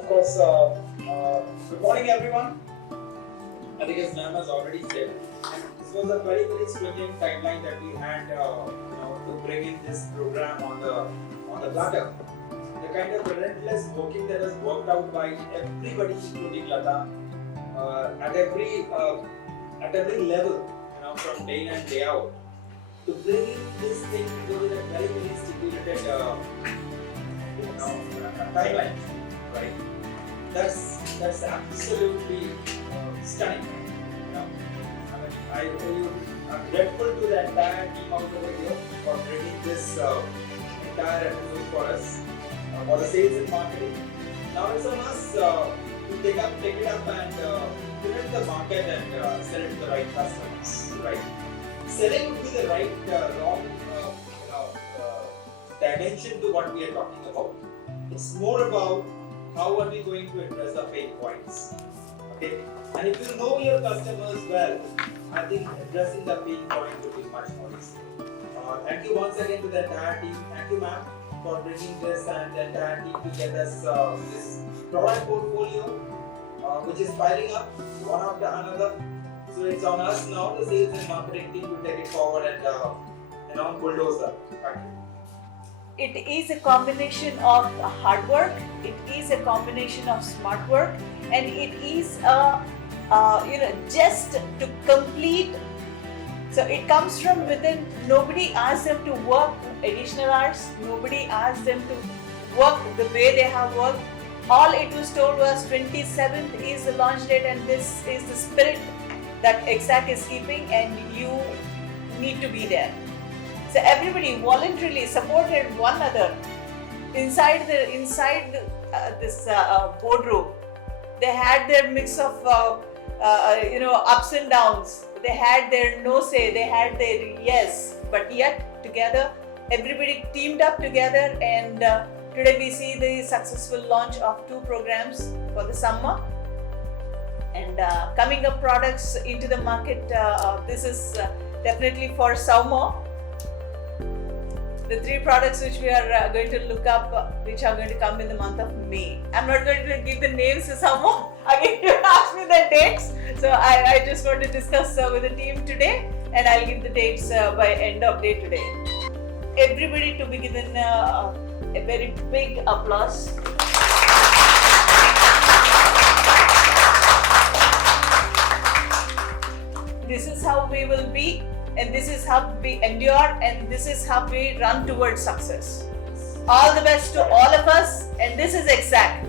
Of course, good morning everyone. I think as ma'am has already said, this was a very stringent timeline that we had to bring in this program on the platter. The kind of relentless working that has worked out by everybody, including Lata, at every level, from day in and day out, to bring in this thing within a very stipulated timeline, right? That's absolutely stunning. I'm grateful to the entire team out over here for bringing this entire episode for us for the sales and marketing. Now it's on us to take it up and put it in the market and sell it to the right customers, right? Selling would be the right wrong dimension to what we are talking about. It's more about how are we going to address the pain points. Okay, and if you know your customers well, I think addressing the pain point would be much more easy. Thank you once again to the entire team. Thank you, ma'am, for bringing this and the entire team to get us this product portfolio, which is piling up one after another. So it's on us now, the sales and marketing team, to take it forward and bulldoze that. Thank you. It is a combination of hard work, it is a combination of smart work, and it is just to complete. So it comes from within. Nobody asks them to work additional hours, nobody asks them to work the way they have worked. All it was told was 27th is the launch date, and this is the spirit that EKSAQ is keeping, and you need to be there. So everybody voluntarily supported one another inside this boardroom. They had their mix of ups and downs. They had their no say, they had their yes, but yet together everybody teamed up together, and today we see the successful launch of 2 programs for the summer and coming up products into the market. This is definitely for summer. The 3 products which we are going to look up, which are going to come in the month of May. I'm not going to give the names to someone. Again, you asked me the dates. So I just want to discuss with the team today, and I'll give the dates by end of day today. Everybody to be given a very big applause. This is how we will be, and this is how we endure, and this is how we run towards success. All the best to all of us, and this is EKSAQ.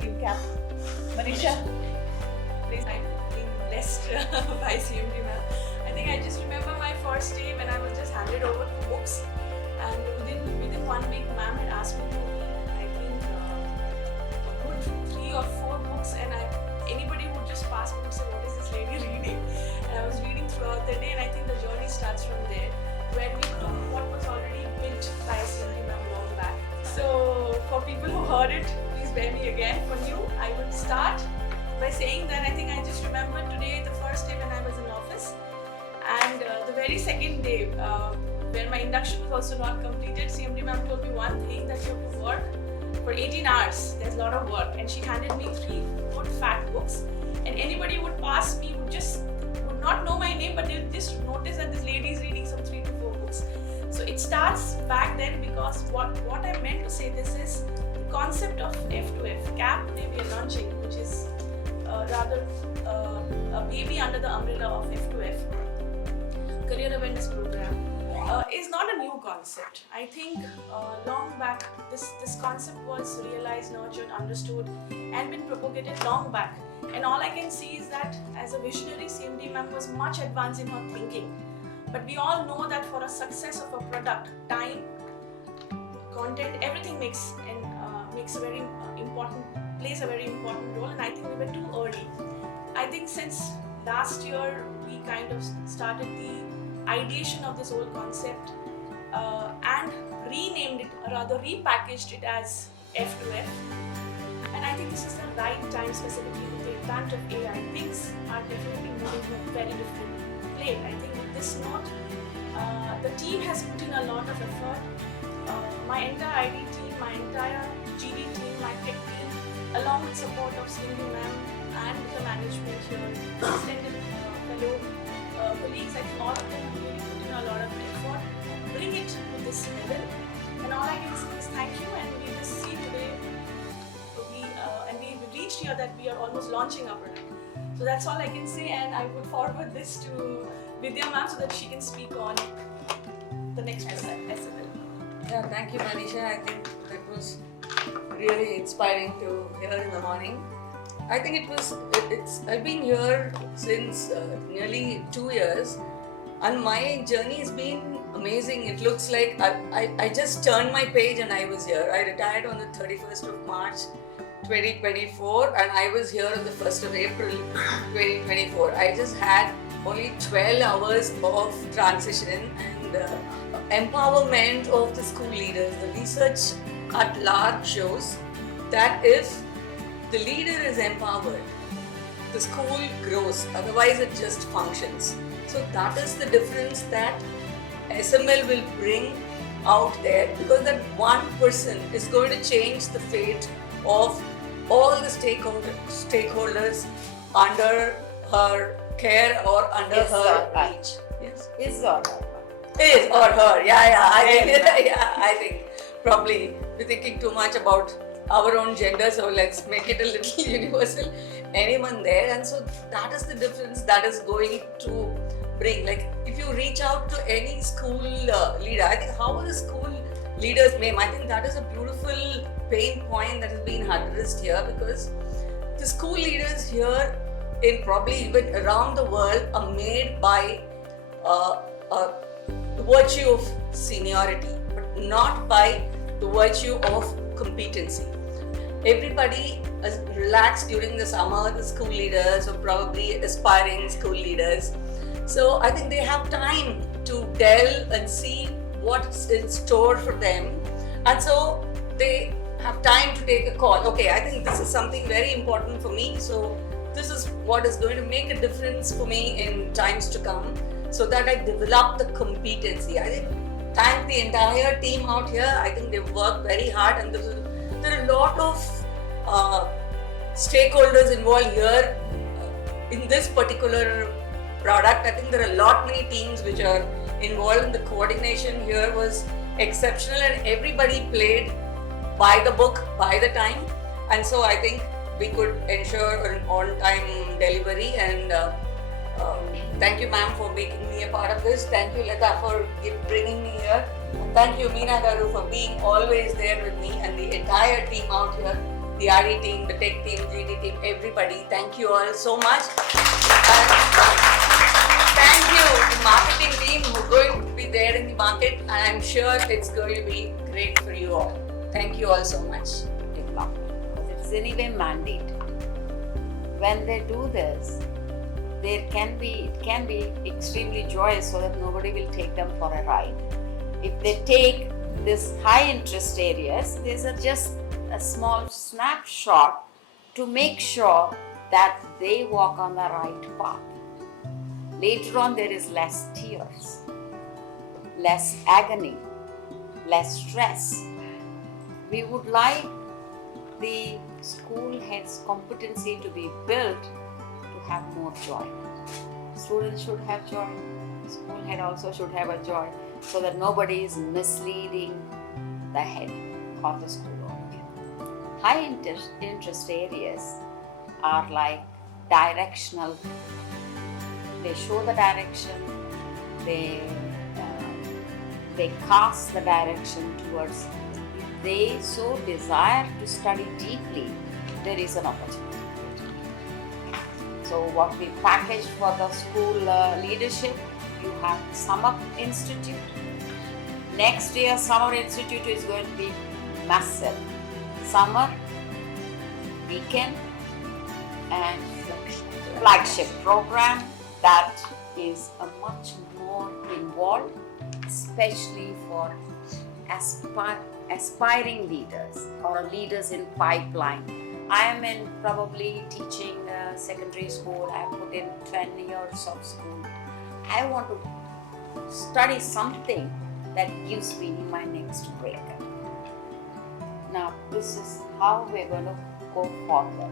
Team cap. Manisha, please. I'm being blessed by CMD ma'am. I think I just remember my first day when I was just handed over 2 books, and within 1 week, ma'am had asked me to good 3 or 4 books, and anybody would just pass me and say, what is this lady reading? And I was reading throughout the day, and I think the journey starts from there, where we took what was already built by CMD ma'am long back. So for people who heard it, please bear me again. For new, I would start by saying that I think I just remember today, the first day when I was in office, and the very second day where my induction was also not completed, CMD ma'am told me one thing, that you have to work for 18 hours, there's a lot of work, and she handed me 3 good fat books, and anybody would pass me would not know my name, but they'll just notice that this lady is reading some 3 to 4 books. So it starts back then, because what I meant to say this is the concept of F2F, CAP today we are launching, which is rather a baby under the umbrella of F2F, Career Awareness Program. Is not a new concept. I think long back this concept was realized, nurtured, understood, and been propagated long back. And all I can see is that as a visionary, CMD ma'am was much advanced in her thinking. But we all know that for a success of a product, time, content, everything plays a very important role. And I think we were too early. I think since last year we kind of started the ideation of this whole concept and renamed it, or rather repackaged it as F2F. And I think this is the right time, specifically with the advent of AI. Things are definitely moving to a very different plane. I think with this note, the team has put in a lot of effort. My entire ID team, my entire GD team, my tech team, along with support of Cindy ma'am and the management here, extended fellow colleagues, I think all of them really put in a lot of effort, bring it to this level. And all I can say is thank you, and we just see today, we reached here that we are almost launching our product. So that's all I can say, and I would forward this to Vidya ma'am so that she can speak on the next product as well. Yeah, thank you, Manisha. I think that was really inspiring to hear in the morning. I think I've been here since nearly 2 years, and my journey has been amazing. It looks like I just turned my page and I was here. I retired on the 31st of March 2024, and I was here on the 1st of April 2024. I just had only 12 hours of transition and empowerment of the school leaders. The research at large shows that if the leader is empowered, the school grows, otherwise it just functions. So that is the difference that SML will bring out there, because that one person is going to change the fate of all the stakeholders under her care or under her reach. Yes. Is or her? Is or her, I think probably we're thinking too much about our own gender, so let's make it a little universal. Anyone there, and so that is the difference that is going to bring. Like if you reach out to any school leader, I think how are the school leaders made? I think that is a beautiful pain point that has been addressed here, because the school leaders here in probably even around the world are made by the virtue of seniority, but not by the virtue of competency. Everybody is relaxed during the summer, the school leaders or probably aspiring school leaders. So I think they have time to delve and see what's in store for them. And so they have time to take a call. Okay, I think this is something very important for me. So this is what is going to make a difference for me in times to come, so that I develop the competency. I think thank the entire team out here. I think they've worked very hard, and there are a lot of stakeholders involved here in this particular product. I think there are many teams which are involved, in the coordination here was exceptional, and everybody played by the book, by the time. And so I think we could ensure an on-time delivery, and thank you ma'am for making me a part of this. Thank you Lata for bringing me here. And thank you Meena Garu for being always there with me, and the entire team out here, the RD team, the tech team, GD team, everybody. Thank you all so much. And thank you the marketing team who are going to be there in the market, and I'm sure it's going to be great for you all. Thank you all so much. It's anyway mandate. When they do this, it can be extremely joyous, so that nobody will take them for a ride. If they take this high interest areas, these are just a small snapshot to make sure that they walk on the right path. Later on, there is less tears, less agony, less stress. We would like the school head's competency to be built to have more joy. Students should have joy. School head also should have a joy, so that nobody is misleading the head or the school owner. High interest areas are like directional. They show the direction. They cast the direction towards. If they so desire to study deeply, there is an opportunity. So what we packaged for the school leadership, you have Summer Institute. Next year, Summer Institute is going to be massive. Summer, weekend, and flagship program that is a much more involved, especially for aspiring leaders or leaders in pipeline. I am in probably teaching secondary school. I have put in 10 years of school. I want to study something that gives me my next break. Now, this is how we're going to go forward.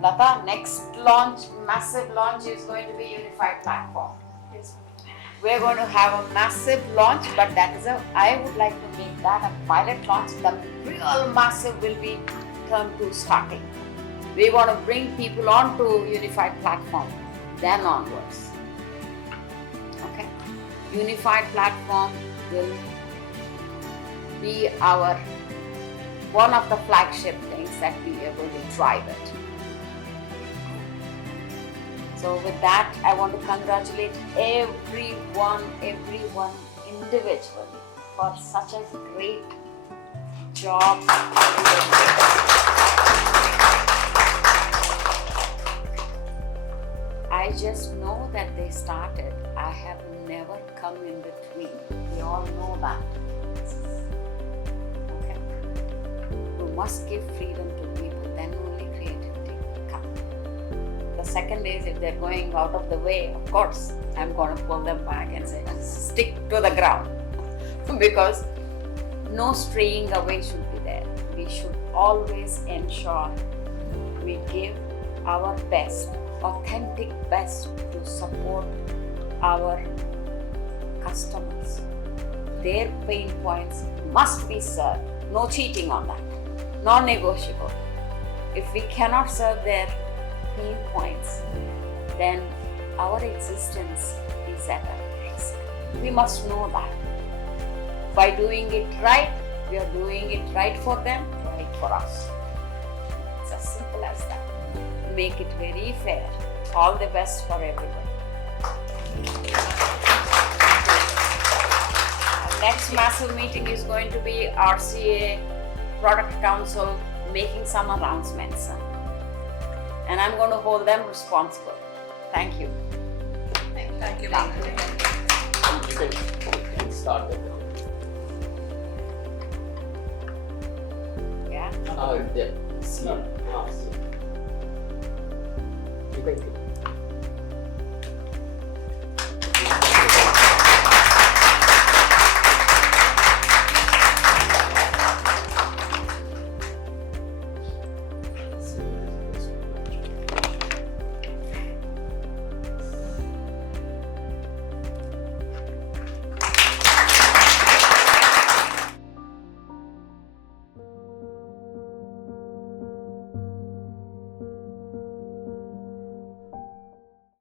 Lata, next launch, massive launch is going to be unified platform. Yes. We're going to have a massive launch, but I would like to make that a pilot launch. The real massive will be term 2 starting. We want to bring people onto unified platform, then onwards. Okay? Unified platform will be one of the flagship things that we are going to drive it. So with that, I want to congratulate everyone individually for such a great job. I just know that they started. I have never come in between. We all know that. Okay. We must give freedom to people, then only creativity will come. The second is, if they're going out of the way, of course, I'm going to pull them back and say, stick to the ground. Because no straying away should be there. We should always ensure we give our best, authentic best to support our customers. Their pain points must be served. No cheating on that. Non-negotiable. If we cannot serve their pain points, then our existence is at a risk. We must know that. By doing it right, we are doing it right for them, right for us. It's as simple as that. Make it very fair. All the best for everybody. Our next massive meeting is going to be RCA Product Council making some announcements. And I'm going to hold them responsible. Thank you. Thank you. You can start with Yeah. yeah. See. You can